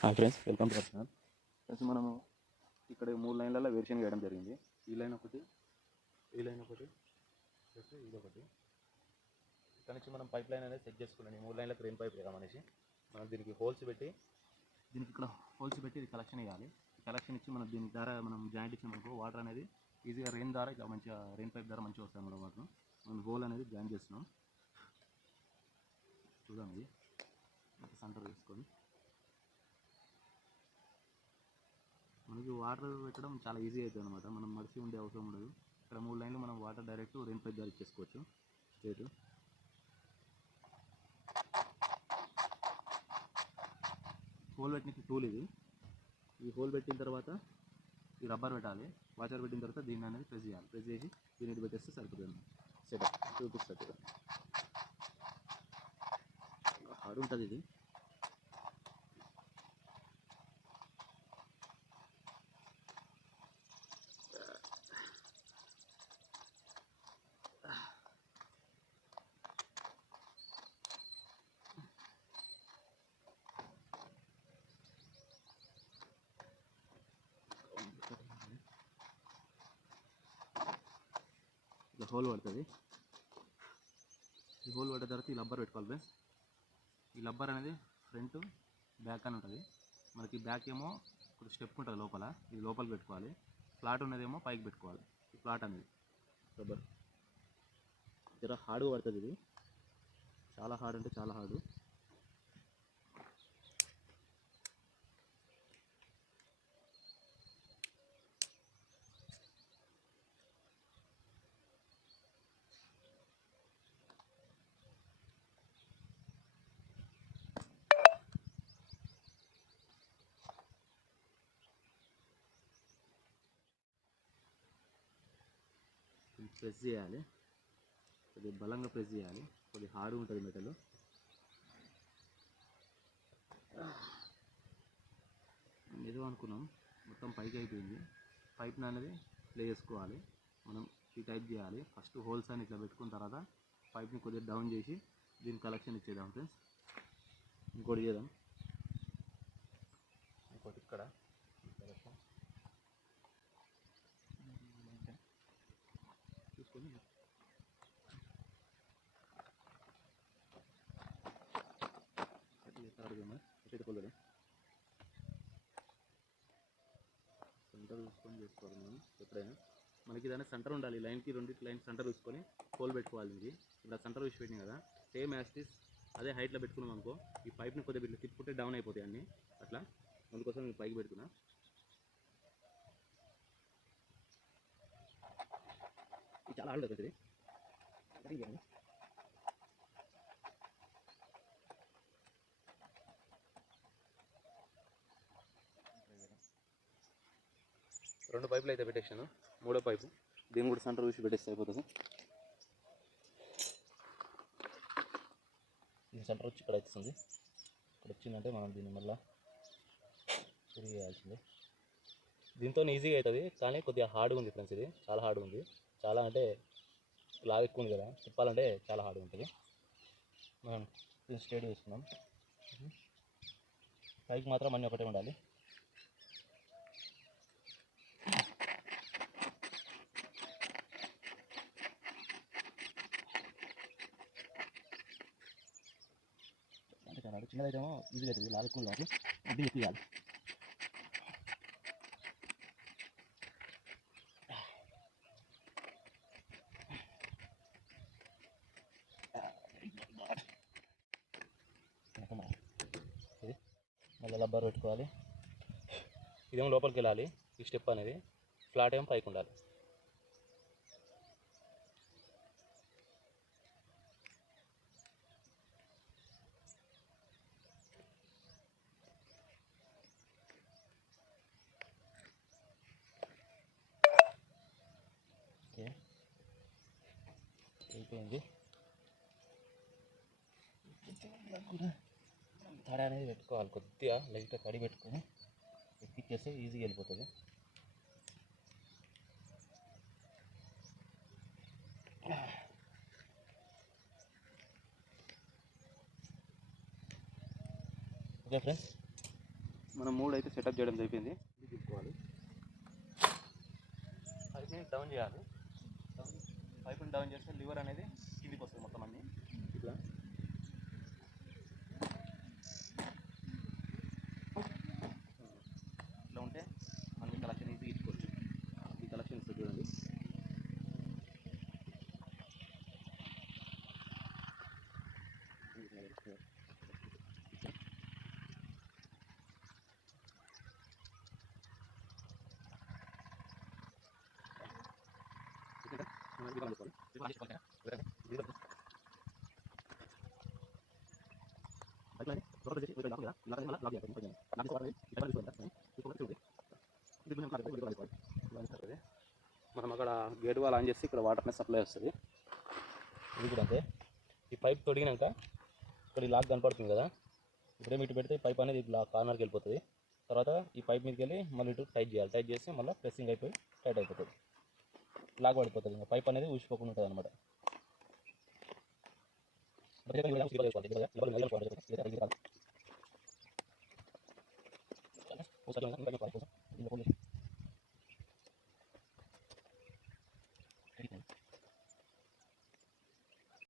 Hi friends welcome to channel. Friends మనము ఇక్కడ మూడు లైన్లలో వేరుశనగ వేయడం జరిగింది. ఈ లైన్ ఒకటి ఈ లైన్ ఒకటి ప్లస్ ఇది ఒకటి. ఇక్కడ నుంచి మనం పైప్ లైన్ అనేది సెట్ చేసుకున్నాం ఈ మూడు లైన్లకు రెయిన్ పైప్ వేయమనేసి అనేసి. మనం దీనికి హోల్స్ పెట్టి దీనికి ఇక్కడ హోల్స్ పెట్టి ఇది కలెక్షన్ ఇవ్వాలి కలెక్షన్ ఇచ్చి మనం దీని ద్వారా మనం జాయింట్ ఇచ్చినప్పుడు వాటర్ అనేది ఈజీగా రెయిన్ ద్వారా ఇట్లా మంచిగా రెయిన్ పైప్ ద్వారా మంచిగా వస్తాయి మనం వాటర్ మనం హోల్ అనేది జాయిన్ చేస్తున్నాం. చూద్దాం ఇది. సెంటర్ తీసుకొని మనకి వాటర్ పెట్టడం చాలా ఈజీ అవుతుంది అనమాట మనం మడిసి ఉండే అవసరం ఉండదు. ఇక్కడ మూడు లైన్లు మనం వాటర్ డైరెక్ట్ రెయిన్ పైప్ ద్వారా ఇచ్చేసుకోవచ్చు స్ట్రేట్ హోల్ పెట్టిన టూల్ ఇది. ఈ హోల్ పెట్టిన తర్వాత ఈ రబ్బర్ పెట్టాలి. వాటర్ పెట్టిన తర్వాత దీన్ని అనేది ప్రెస్ చేయాలి. ప్రెస్ చేసి దీన్ని ఇటు పెట్టేస్తే సరిపోతుంది సెటప్ చూపిస్తుంది హార్డ్ ఉంటుంది ఇది. హోల్ పడుతుంది. ఈ హోల్ పడ్డ తర్వాత ఈ లబ్బర్ పెట్టుకోవాలి ఫ్రెండ్స్ ఈ లబ్బర్ అనేది ఫ్రంట్ బ్యాక్ అని ఉంటుంది. మనకి బ్యాక్ ఏమో ఇప్పుడు స్టెప్ ఉంటుంది లోపల. ఇది లోపల పెట్టుకోవాలి. ఫ్లాట్ ఉన్నదేమో పైకి పెట్టుకోవాలి. ఈ ఫ్లాట్ అనేది. రబ్బర్ జర హార్డ్ పడుతుంది ఇది. చాలా హార్డ్ అంటే చాలా హార్డ్ ప్రెస్ చేయాలి. కొద్దిగా బలంగా ప్రెస్ చేయాలి. కొద్దిగా హార్డ్ ఉంటుంది మెటల్. ఏదో అనుకున్నాం. మొత్తం పైకి అయిపోయింది. పైప్ని అనేది ప్లే చేసుకోవాలి. మనం ఈ టైప్ చేయాలి. ఫస్ట్ హోల్స్ అని ఇట్లా పెట్టుకున్న తర్వాత పైప్ని కొద్దిగా డౌన్ చేసి దీని కలెక్షన్ ఇచ్చేద్దాం ఫ్రెండ్స్. ఇంకోటి చేద్దాం. ఇంకోటి ఇక్కడ కలెక్షన్ సెంటర్ చూసుకొని చేసుకోవాలి మనం ఎప్పుడైనా. మనకి ఏదైనా సెంటర్ ఉండాలి లైన్కి రెండింటి లైన్ సెంటర్ చూసుకొని హోల్ పెట్టుకోవాలి ఇది. ఇలా సెంటర్ చూసి పెట్టినాం కదా సేమ్ యాస్టిస్ అదే హైట్లో పెట్టుకున్నాం అనుకో ఈ పైప్ని కొద్దిగా తిప్పుకుంటే డౌన్ అయిపోతాయి అన్నీ. అట్లా అందుకోసం నేను పైకి పెట్టుకున్నా. చాలా ఆల్రెడీ అవుతుంది రెండు పైపులు అయితే పెట్టేసాను. మూడో పైపు. దీన్ని కూడా సెంటర్ చూసి పెట్టేస్తే అయిపోతుంది దీని సెంటర్ వచ్చి ఇక్కడ వస్తుంది ఇక్కడ వచ్చిందంటే మనం దీన్ని మళ్ళీ తిరిగి వేయాల్సిందే. దీంతో ఈజీగా అవుతుంది కానీ కొద్దిగా హార్డ్గా ఉంది ఫ్రెండ్స్ ఇది. చాలా హార్డ్గా ఉంది. చాలా అంటే లావు ఎక్కువ ఉంది కదా. తిప్పాలంటే చాలా హార్డ్ ఉంటుంది. మనం దీన్ని స్ట్రేట్ వేసుకున్నాం పైకి మాత్రం అన్నీ ఒకటే ఉండాలి. అంటే చాలా చిన్నదైతేమో ఈజీగా అవుతుంది. లాగ్ ఎక్కువ కాబట్టి అడ్డు ఎక్కువ ఇవ్వాలి ఇది మళ్ళీ రబ్బర్ పెట్టుకోవాలి. ఇదేమో లోపలికి వెళ్ళాలి? ఈ స్టెప్ అనేది ఫ్లాట్ ఏమో పైకి ఉండాలి. ఓకే. అయిపోయింది. కూడా తడ అనేది పెట్టుకోవాలి కొద్దిగా లైట్గా తడి పెట్టుకొని ఎక్కిచ్చేస్తే ఈజీగా వెళ్ళిపోతుంది. Okay friends. మనం మూడు అయితే సెటప్ చేయడం ఇది తిప్పుకోవాలి పైప్ని డౌన్ చేయాలి. డౌన్ పైప్ని డౌన్ చేస్తే లివర్ అనేది కిందికి వస్తుంది మొత్తం అన్ని ఇట్లా ఇట్లా ఉంటే మనం ఈ కలెక్షన్ ఈజీ ఇచ్చుకోవచ్చు ఈ కలెక్షన్ ఇస్తుంది చూడండి మనం అక్కడ గేట్ వాల్ ఆన్ చేసి ఇక్కడ వాటర్ అనేది సప్లై వస్తుంది. ఇది కూడా అంతే. ఈ పైప్ తొడిగినాక ఇక్కడ ఈ లాక్ కనపడుతుంది కదా ఇప్పుడే ఇటు పెడితే పైప్ అనేది ఇట్లా కార్నర్కి వెళ్ళిపోతుంది తర్వాత ఈ పైప్ మీదకి వెళ్ళి మళ్ళీ ఇటు టైట్ చేయాలి టైట్ చేస్తే మళ్ళీ ప్రెస్సింగ్ అయిపోయి టైట్ అయిపోతుంది లాక్ పడిపోతుంది ఇంకా పైప్ అనేది ఊసిపోకుండా ఉంటుంది అనమాట ఒకసారి